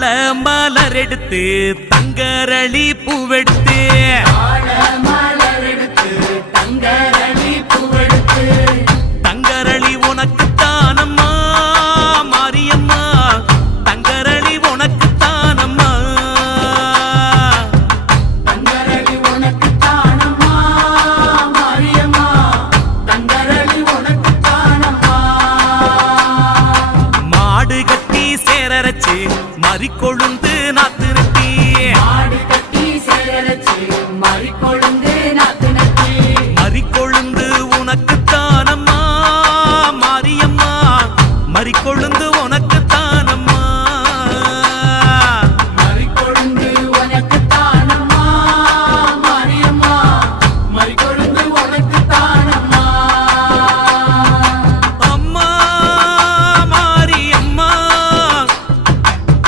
மலர் எடுத்து தங்கரளி பூவெடுத்து தங்கரளி உனக்கு தானம்மா மாரியம்மா தங்கரளி உனக்கு தானம்மா தங்கரளி உனக்கு தானம்மா மாரியம்மா தங்கரளி உனக்கு தானம்மா மாடு கட்டி சேரரச்சு மறிக்கொழுந்து நாத்து நட்டி மாடு கட்டி சேரரச்சு மறிக்கொழுந்து